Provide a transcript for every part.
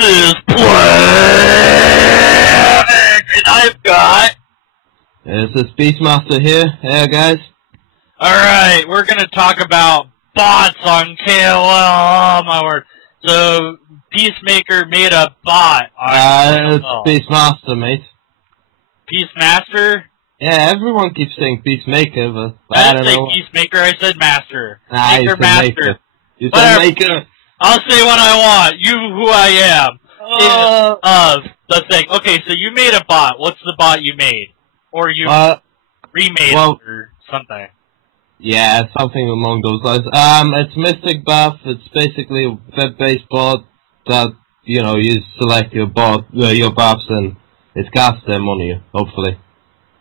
is Playhavock, and I've got... This is Peacemaster here. Hey guys. Alright, we're gonna talk about bots on KOL, oh my word. So, Peacemaker made a bot on It's Peacemaster, mate. Peacemaster? Yeah, everyone keeps saying Peacemaker, but I I don't didn't know. say Peacemaker, I said Master. Nah, you said Master. Maker. You said Whatever. Maker. I'll say what I want. You who I am. The thing. Okay, so you made a bot. What's the bot you made? Or you remade it or something? Yeah, something along those lines. It's mysticbuff. It's basically a web-based bot that, you know, you select your buffs and it casts them on you, hopefully.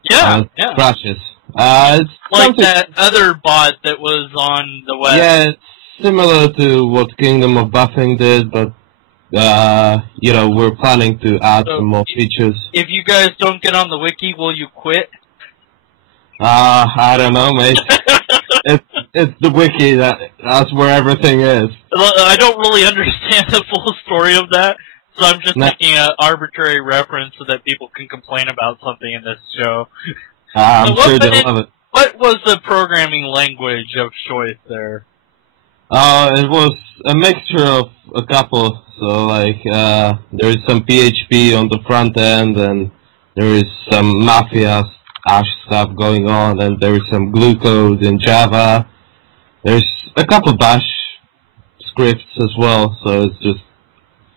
Yeah, yeah. Crashes. It's like that other bot that was on the web. Yeah, it's similar to what Kingdom of Buffing did, but, you know, we're planning to add some more features. If you guys don't get on the wiki, will you quit? I don't know, mate. It's the wiki, that's where everything is. I don't really understand the full story of that, so I'm just making an arbitrary reference so that people can complain about something in this show. I'm sure they'll love it. What was the programming language of choice there? It was a mixture of a couple. So, like, there is some PHP on the front end, and there is some Mafia Ash stuff going on, and there is some glue code in Java. There's a couple Bash scripts as well, so it's just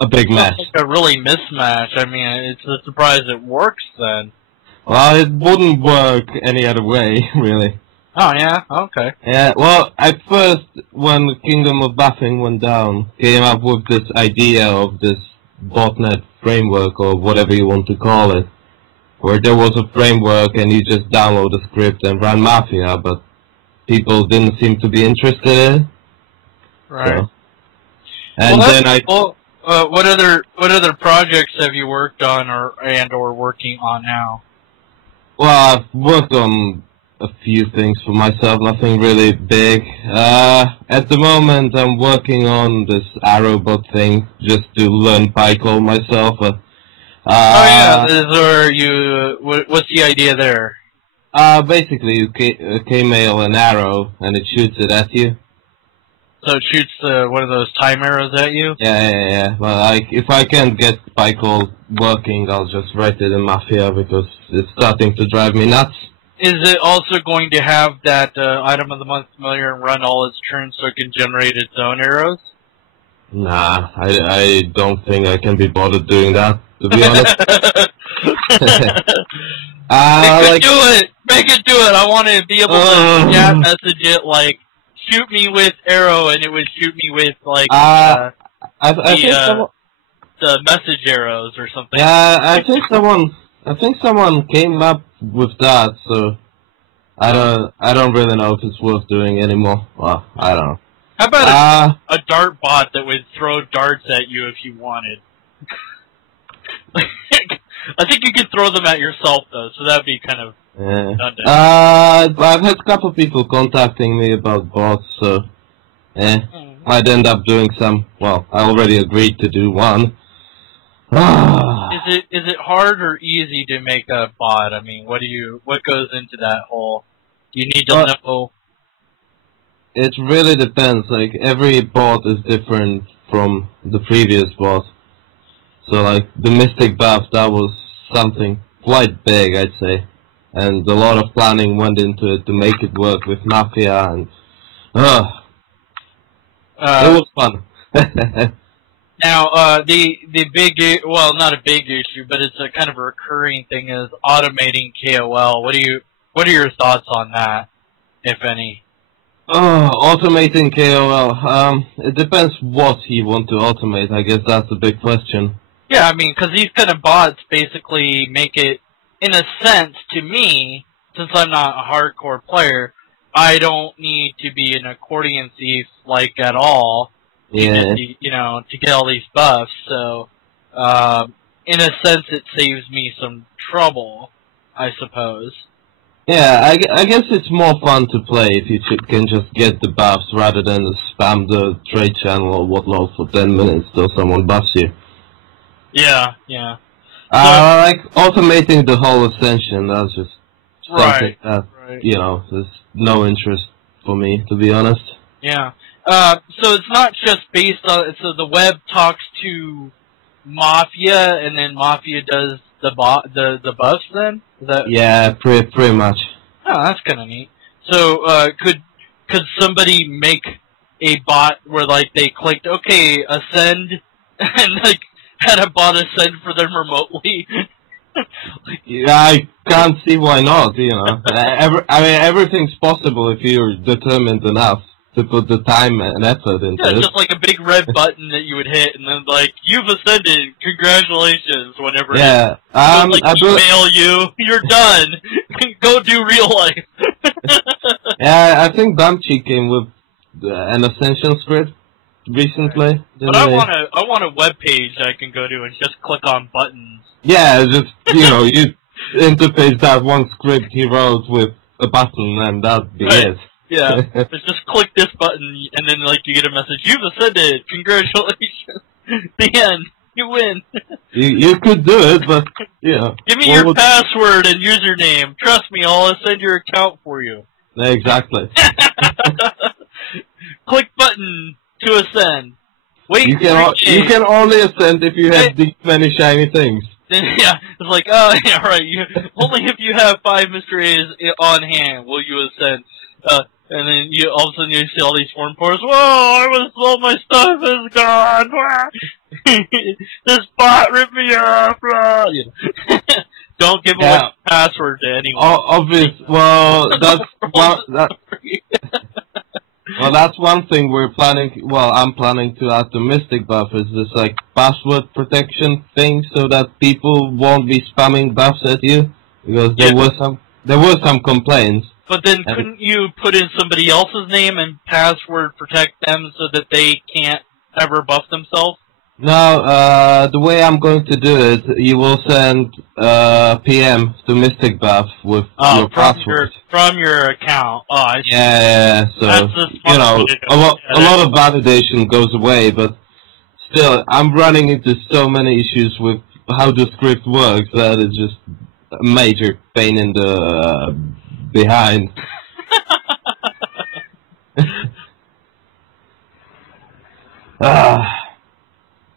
a big mess. It's like a really mismatch. I mean, it's a surprise it works then. Well, it wouldn't work any other way, really. Oh, yeah? Okay. Yeah, well, at first, when Kingdom of Buffing went down, came up with this idea of this botnet framework, or whatever you want to call it, where there was a framework and you just download a script and run Mafia, but people didn't seem to be interested in it. Right. So. And then what other projects have you worked on or working on now? Well, I've worked on a few things for myself, nothing really big. At the moment, I'm working on this ArrowBot thing, just to learn PyCall myself. Oh yeah, what's the idea there? Basically, you K-mail an arrow, and it shoots it at you. So it shoots one of those time arrows at you? Yeah. Well, like, if I can't get PyCall working, I'll just write it in Mafia, because it's starting to drive me nuts. Is it also going to have that item of the month familiar and run all its turns so it can generate its own arrows? Nah, I don't think I can be bothered doing that, to be honest. Make it do it! I want to be able to chat message it like, shoot me with arrow, and it would shoot me with, like, the message arrows or something. Yeah, I think someone came up with that, so I don't really know if it's worth doing anymore. Well, I don't know. How about a dart bot that would throw darts at you if you wanted? I think you could throw them at yourself though, so that'd be kind of redundant. I've had a couple people contacting me about bots, so I'd end up doing some. Well, I already agreed to do one. Is it hard or easy to make a bot? I mean, what goes into that whole? Do you need to know? It really depends. Like, every bot is different from the previous bot. So, like, the mysticbuff, that was something quite big, I'd say. And a lot of planning went into it to make it work with Mafia, and it was fun. Now, the big, well, not a big issue, but it's a kind of a recurring thing, is automating KOL. What are your thoughts on that, if any? Automating KOL. It depends what you want to automate. I guess that's the big question. Yeah, I mean, because these kind of bots basically make it, in a sense, to me, since I'm not a hardcore player, I don't need to be an accordion thief, like, at all. Yeah. You know, to get all these buffs, so, in a sense, it saves me some trouble, I suppose. Yeah, I guess it's more fun to play if you can just get the buffs rather than spam the trade channel or whatnot for 10 minutes till someone buffs you. Yeah, yeah. Like automating the whole ascension. That's just something that there's no interest for me, to be honest. Yeah. So it's not just based on. So the web talks to Mafia, and then Mafia does the buffs. Then is that? Yeah, pretty much. Oh, that's kind of neat. So could somebody make a bot where like they clicked OK ascend and like had a bot ascend for them remotely? Yeah, I can't see why not. I mean, everything's possible if you're determined enough to put the time and effort into it. Yeah, just like a big red button that you would hit, and then like, you've ascended, congratulations, whenever yeah, like, email you, you're done, go do real life. Yeah, I think Bamchi came with an ascension script recently. But I want a web page I can go to and just click on buttons. Yeah, just, you interface that one script he wrote with a button, and that'd be it. Yeah, just click this button, and then like you get a message, you've ascended, congratulations, the end, you win. You could do it, but, Give me your password and username, trust me, I'll ascend your account for you. Exactly. Click button to ascend. Wait, you can only ascend if you have these many shiny things. Then, yeah, it's like, yeah, right, only if you have 5 mysteries on hand will you ascend. And then all of a sudden you see all these foreign parts. Whoa! All my stuff is gone. This bot ripped me off. Don't give away the password to anyone. Obvious. Well, that's one thing we're planning. Well, I'm planning to add to mysticbuff is this like password protection thing, so that people won't be spamming buffs at you, because there were some complaints. But then couldn't you put in somebody else's name and password protect them so that they can't ever buff themselves? No, the way I'm going to do it, you will send PM to mysticbuff with your password. From your account. Oh, I see. Yeah, so, a lot of validation goes away, but still, I'm running into so many issues with how the script works that it's just a major pain in the behind.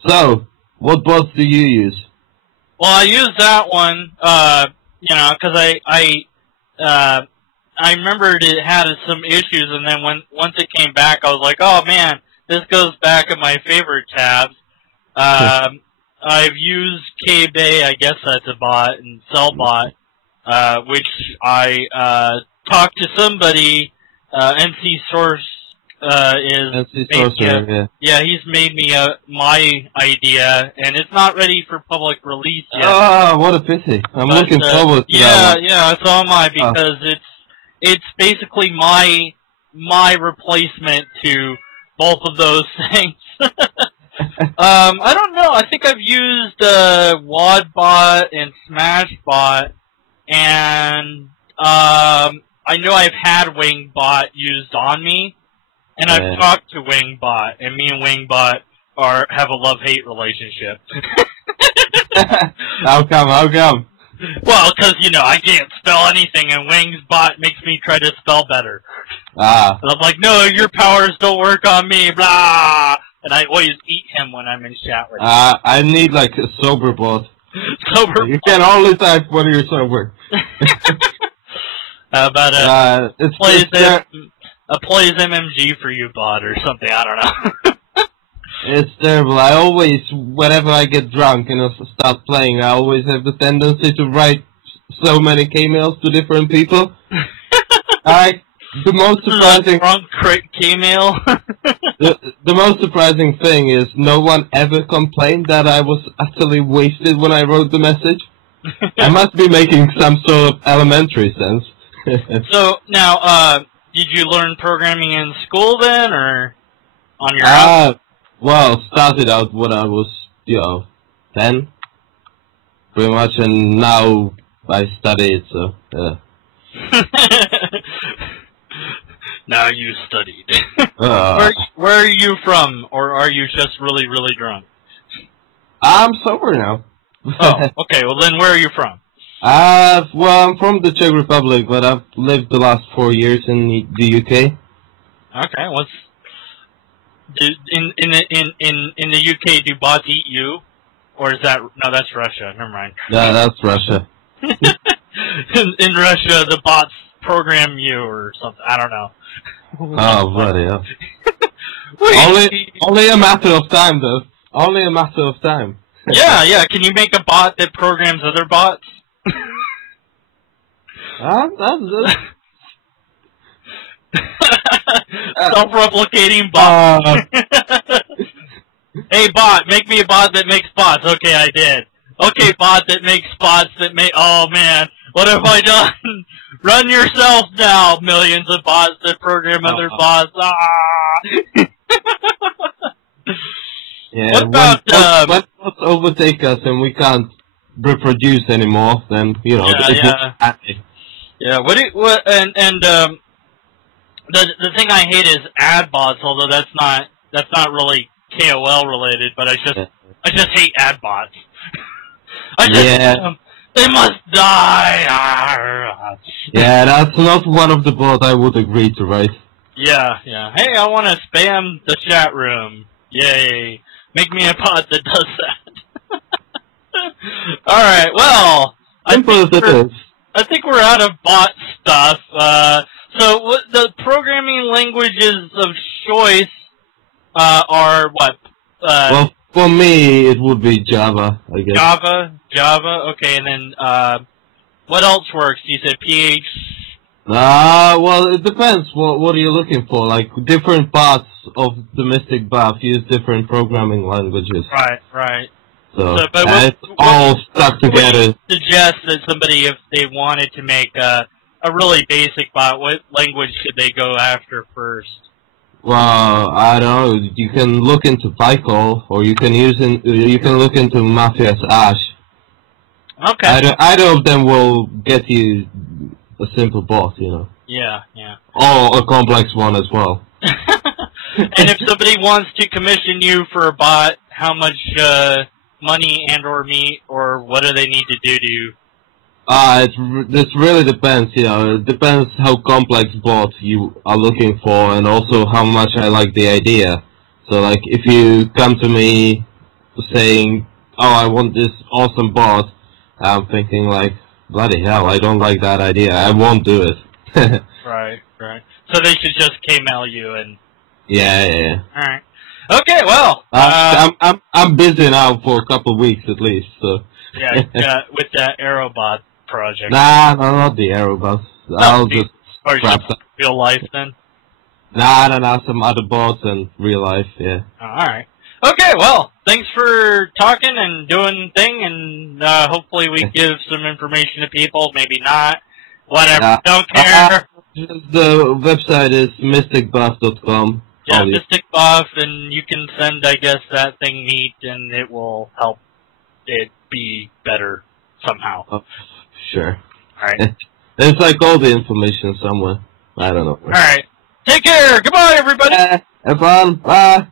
So, what bots do you use? Well, I use that one, because I remembered it had some issues, and then once it came back, I was like, oh man, this goes back in my favorite tabs. I've used KBay, I guess that's a bot, and Cellbot, which I talked to somebody, NC Source yeah, he's made me my idea, and it's not ready for public release yet. Oh, what a pity! I'm looking forward to that one. Yeah, so am I, because it's basically my replacement to both of those things. I don't know. I think I've used WADBot and SmashBot, and I know I've had WingBot used on me. And I've talked to WingBot, and me and WingBot have a love-hate relationship. How come? Well, because, I can't spell anything, and WingBot makes me try to spell better. And I'm like, no, your powers don't work on me, blah! And I always eat him when I'm in chat with him. I need, like, a sober bot. Sober You can only type when you're sober. How about a plays MMG for you bot or something, I don't know. It's terrible. I always, whenever I get drunk and I start playing, I always have the tendency to write so many K-mails to different people. The most surprising... K-mail? the most surprising thing is no one ever complained that I was utterly wasted when I wrote the message. I must be making some sort of elementary sense. So, now, did you learn programming in school then, or on your own? Well, started out when I was, 10, pretty much, and now I study it, so, yeah. Now you studied. Where are you from, or are you just really, really drunk? I'm sober now. Oh, okay. Well, then where are you from? Well, I'm from the Czech Republic, but I've lived the last 4 years in the UK. Okay. In the UK, do bots eat you, or is that no? That's Russia. Never mind. Yeah, that's Russia. in Russia, the bots program you or something. I don't know. Oh, bloody hell. Only a matter of time, though. Only a matter of time. Yeah. Can you make a bot that programs other bots? Self-replicating bot. Hey, bot, make me a bot that makes bots. Okay, I did. Okay, bot that makes bots that make... Oh, man. What have I done? Run yourself now, millions of bots that program other bots. Ah! Yeah, what about... when bots overtake us and we can't reproduce anymore, then, you know, the thing I hate is ad bots, although that's not really KOL related, but I just hate ad bots. They must die. Yeah, that's not one of the bots I would agree to, right? Yeah. Hey, I want to spam the chat room. Yay. Make me a bot that does that. Alright, well, I think we're out of bot stuff. So what the programming languages of choice are what? Well, for me, it would be Java, I guess. Java. Okay, and then what else works? You said PH. Well, it depends. What are you looking for? Like different parts of the mysticbuff use different programming languages. Right. So it's all stuck together. Would you suggest that somebody, if they wanted to make a really basic bot, what language should they go after first? Well, I don't know. You can look into PyCall, or you can look into Mafia's Ash. Okay. Either of them will get you a simple bot, you know. Yeah. Or a complex one as well. And if somebody wants to commission you for a bot, how much money and/or meat, or what do they need to do to you? This really depends, you know. It depends how complex bot you are looking for, and also how much I like the idea. So, like, if you come to me saying, "Oh, I want this awesome bot," I'm thinking like, "Bloody hell, I don't like that idea. I won't do it." Right. So they should just K-mail you and. Yeah. All right. Okay. Well. I'm busy now for a couple of weeks at least. So. Yeah. With that Aerobot project. Nah, no, not the Aerobot. I'll just scrap that. Real life then. Nah, some other bots and real life. Yeah. All right. Okay. Well, thanks for talking and doing thing, and hopefully we give some information to people. Maybe not. Whatever. Don't care. The website is mysticbuff.com. Yeah, mysticbuff, and you can send, I guess, that thing neat, and it will help it be better somehow. Oh, sure. Alright. There's like all the information somewhere. I don't know. Alright. Take care! Goodbye, everybody! Have fun! Bye!